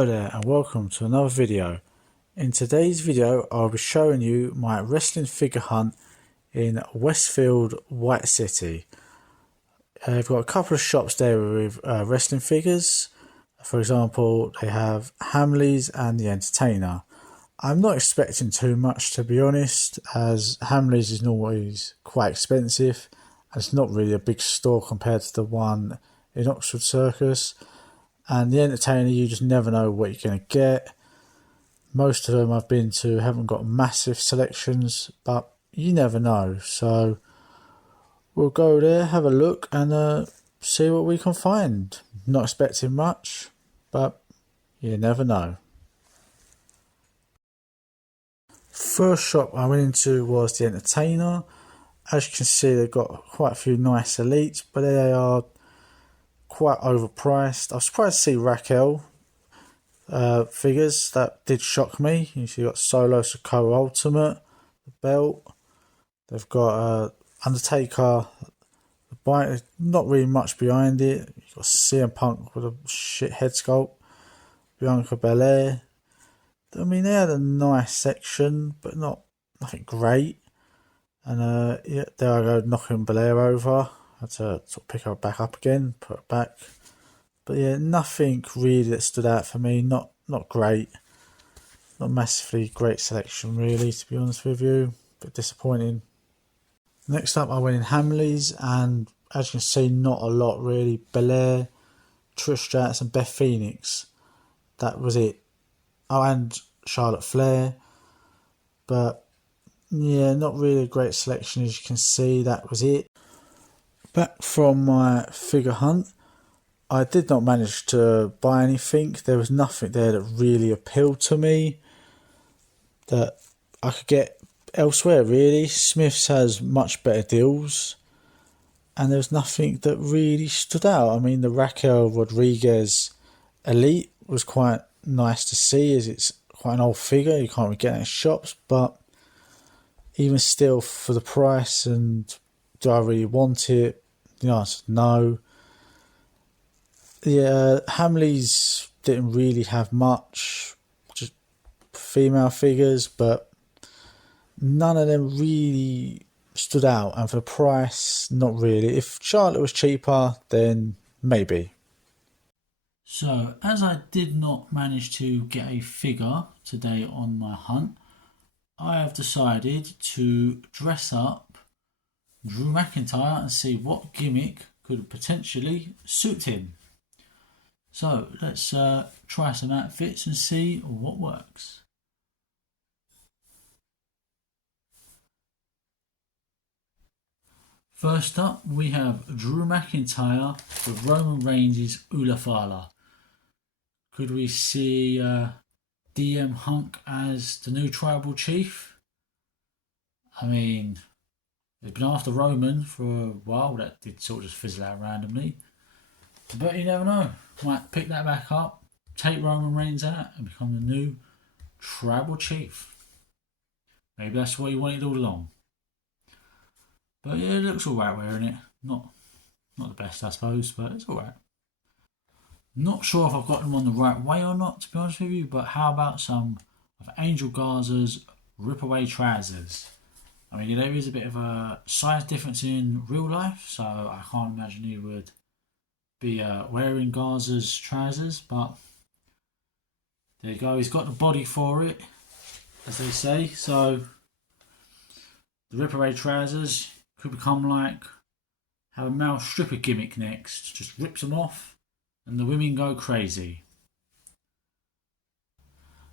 Hello there and welcome to another video. In today's video I'll be showing you my wrestling figure hunt in Westfield, White City. I've got a couple of shops there with wrestling figures. For example, they have Hamleys and The Entertainer. I'm not expecting too much, to be honest, as Hamleys is normally quite expensive and it's not really a big store compared to the one in Oxford Circus. And The Entertainer, you just never know what you're going to get. Most of them I've been to haven't got massive selections, but you never know. So we'll go there, have a look and see what we can find. Not expecting much, but you never know. First shop I went into was The Entertainer. As you can see, they've got quite a few nice elites, but they are quite overpriced. I was surprised to see Raquel figures. That did shock me. You've got Solo Socorro Ultimate, the belt. They've got Undertaker. There's not really much behind it. You've got CM Punk with a shit head sculpt. Bianca Belair. I mean, they had a nice section, but nothing great. And yeah, there I go, knocking Belair over. I had to sort of pick her back up again, put her back. But yeah, nothing really that stood out for me. Not great. Not massively great selection really, to be honest with you. A bit disappointing. Next up I went in Hamleys, and as you can see, not a lot really. Belair, Trish Stratus and Beth Phoenix. That was it. Oh, and Charlotte Flair. But yeah, not really a great selection, as you can see. That was it. Back from my figure hunt, I did not manage to buy anything. There was nothing there that really appealed to me that I could get elsewhere really. Smith's has much better deals, and there was nothing that really stood out. I mean, the Raquel Rodriguez Elite was quite nice to see, as it's quite an old figure. You can't really get it in shops, but even still, for the price, and do I really want it? The answer is no. Yeah, Hamleys didn't really have much, just female figures, but none of them really stood out. And for the price, not really. If Charlotte was cheaper, then maybe. So, as I did not manage to get a figure today on my hunt, I have decided to dress up Drew McIntyre and see what gimmick could potentially suit him. So let's try some outfits and see what works. First up, we have Drew McIntyre with Roman Reigns' Ulafala. Could we see DM Hunk as the new tribal chief? I mean, they've been after Roman for a while. That did sort of just fizzle out randomly. But you never know. Might pick that back up, take Roman Reigns out, and become the new tribal chief. Maybe that's what he wanted all along. But yeah, it looks alright wearing it. Not the best, I suppose, but it's alright. Not sure if I've got them on the right way or not, to be honest with you, but how about some of Angel Garza's rip-away trousers? I mean, there is a bit of a size difference in real life, so I can't imagine he would be wearing Garza's trousers, but there you go. He's got the body for it, as they say. So the rip-away trousers could become like have a male stripper gimmick next. Just rips them off, and the women go crazy.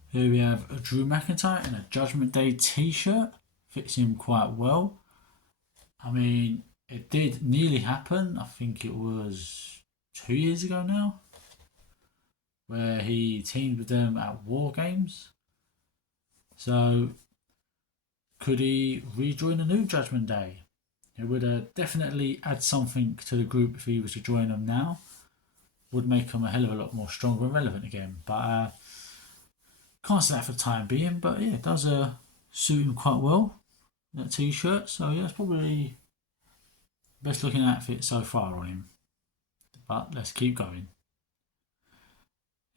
Here we have a Drew McIntyre in a Judgment Day t-shirt. Fits him quite well. I mean, it did nearly happen. I think it was 2 years ago now, where he teamed with them at War Games. So, could he rejoin a new Judgment Day? It would definitely add something to the group if he was to join them now. Would make him a hell of a lot more stronger and relevant again. But can't say that for the time being. But yeah, it does suit him quite well, that t-shirt. So yeah, it's probably the best looking outfit so far on him. But let's keep going.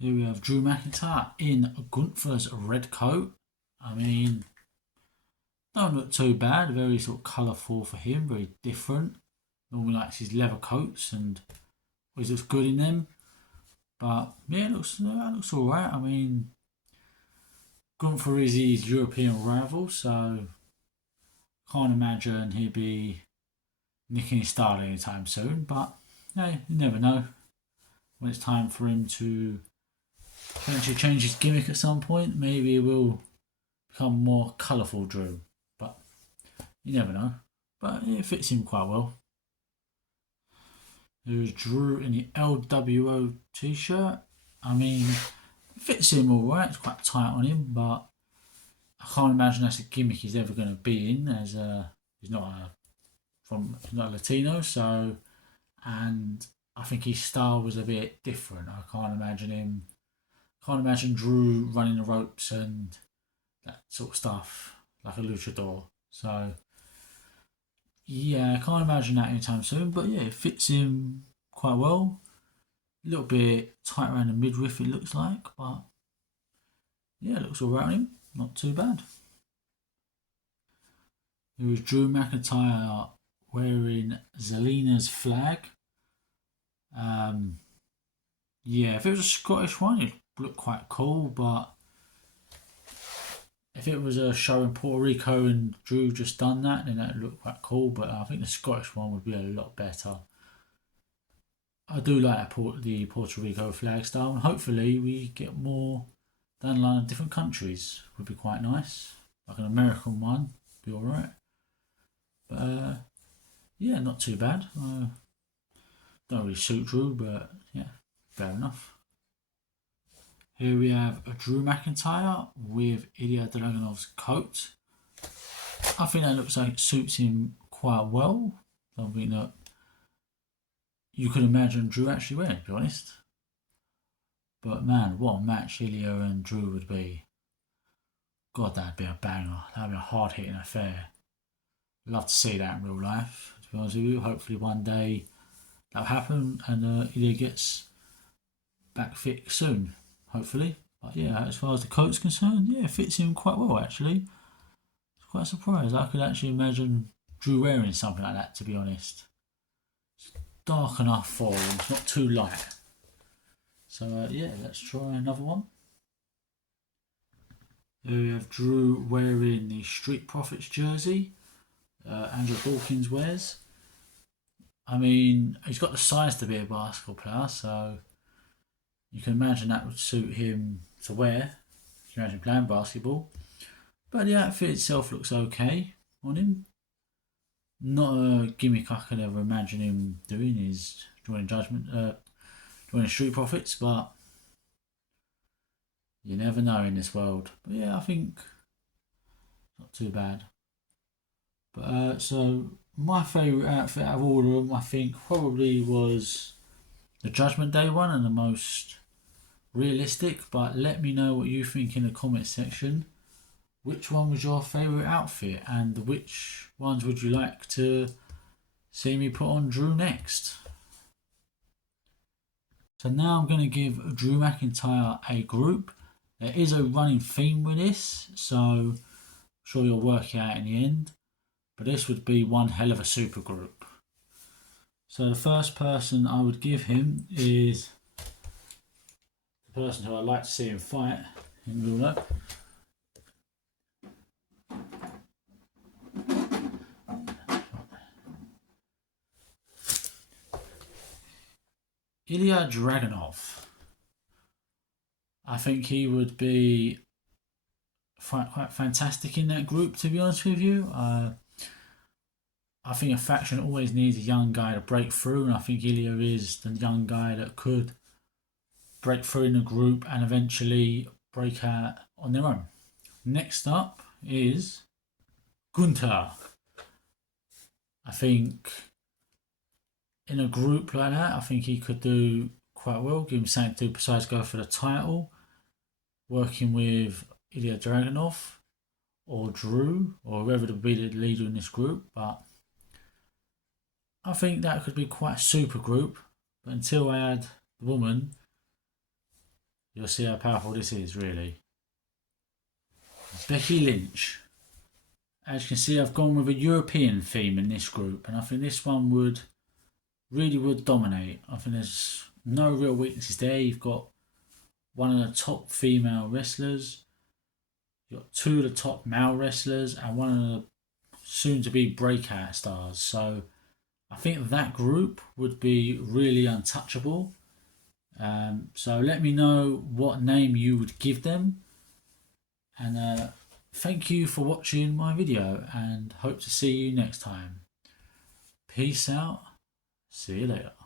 Here we have Drew McIntyre in Gunther's red coat. I mean, don't look too bad. Very sort of colourful for him. Very different. Normally likes his leather coats and always looks good in them. But yeah, it looks alright. I mean, Gunther is his European rival, so can't imagine he'll be nicking his style anytime soon. But hey, you never know. When it's time for him to potentially change his gimmick at some point, maybe he will become more colourful Drew. But you never know. But it fits him quite well. There's Drew in the LWO t-shirt. I mean, it fits him alright. It's quite tight on him, but I can't imagine that's a gimmick he's ever going to be in, as he's not a Latino. So, and I think his style was a bit different. I can't imagine Drew running the ropes and that sort of stuff like a luchador. So yeah, I can't imagine that anytime soon. But yeah, it fits him quite well. A little bit tight around the midriff, it looks like, but yeah, it looks alright on him. Not too bad. It was Drew McIntyre wearing Zelina's flag. Yeah, if it was a Scottish one, it'd look quite cool, but if it was a show in Puerto Rico and Drew just done that, then that'd look quite cool, but I think the Scottish one would be a lot better. I do like the Puerto Rico flag style, and hopefully we get more down the line of different countries. Would be quite nice. Like an American one, be alright. But yeah, not too bad. Don't really suit Drew, but yeah, fair enough. Here we have a Drew McIntyre with Ilya Dragunov's coat. I think that looks like it suits him quite well. Something that you could imagine Drew actually wearing, to be honest. But man, what a match Ilya and Drew would be. God, that'd be a banger. That'd be a hard hitting affair. Love to see that in real life, to be honest with you. Hopefully one day that'll happen and Ilya gets back fit soon, hopefully. But yeah, as far as the coat's concerned, yeah, it fits him quite well actually. It's quite surprised. I could actually imagine Drew wearing something like that, to be honest. It's dark enough for him, it's not too light. So yeah, let's try another one. Here we have Drew wearing the Street Profits jersey. Andrew Hawkins wears. I mean, he's got the size to be a basketball player, so you can imagine that would suit him to wear. You can imagine playing basketball. But the outfit itself looks okay on him. Not a gimmick I could ever imagine him doing is joining Street Profits, but you never know in this world. But yeah, I think not too bad. But so my favourite outfit out of all of them, I think probably was the Judgment Day one and the most realistic. But let me know what you think in the comment section. Which one was your favourite outfit and which ones would you like to see me put on Drew next? So now I'm going to give Drew McIntyre a group. There is a running theme with this, so I'm sure you'll work it out in the end. But this would be one hell of a super group. So the first person I would give him is the person who I'd like to see him fight in real life. Ilya Dragunov. I think he would be quite fantastic in that group, to be honest with you. I think a faction always needs a young guy to break through, and I think Ilya is the young guy that could break through in the group and eventually break out on their own. Next up is Gunther. I think in a group like that, I think he could do quite well. Give him something to do besides go for the title. Working with Ilya Dragunov or Drew or whoever to be the leader in this group. But I think that could be quite a super group. But until I add the woman, you'll see how powerful this is, really. Becky Lynch. As you can see, I've gone with a European theme in this group, and I think this one would dominate. I think there's no real weaknesses there. You've got one of the top female wrestlers, you've got two of the top male wrestlers, and one of the soon-to-be breakout stars. So I think that group would be really untouchable. So let me know what name you would give them. And thank you for watching my video, and hope to see you next time. Peace out. See you later.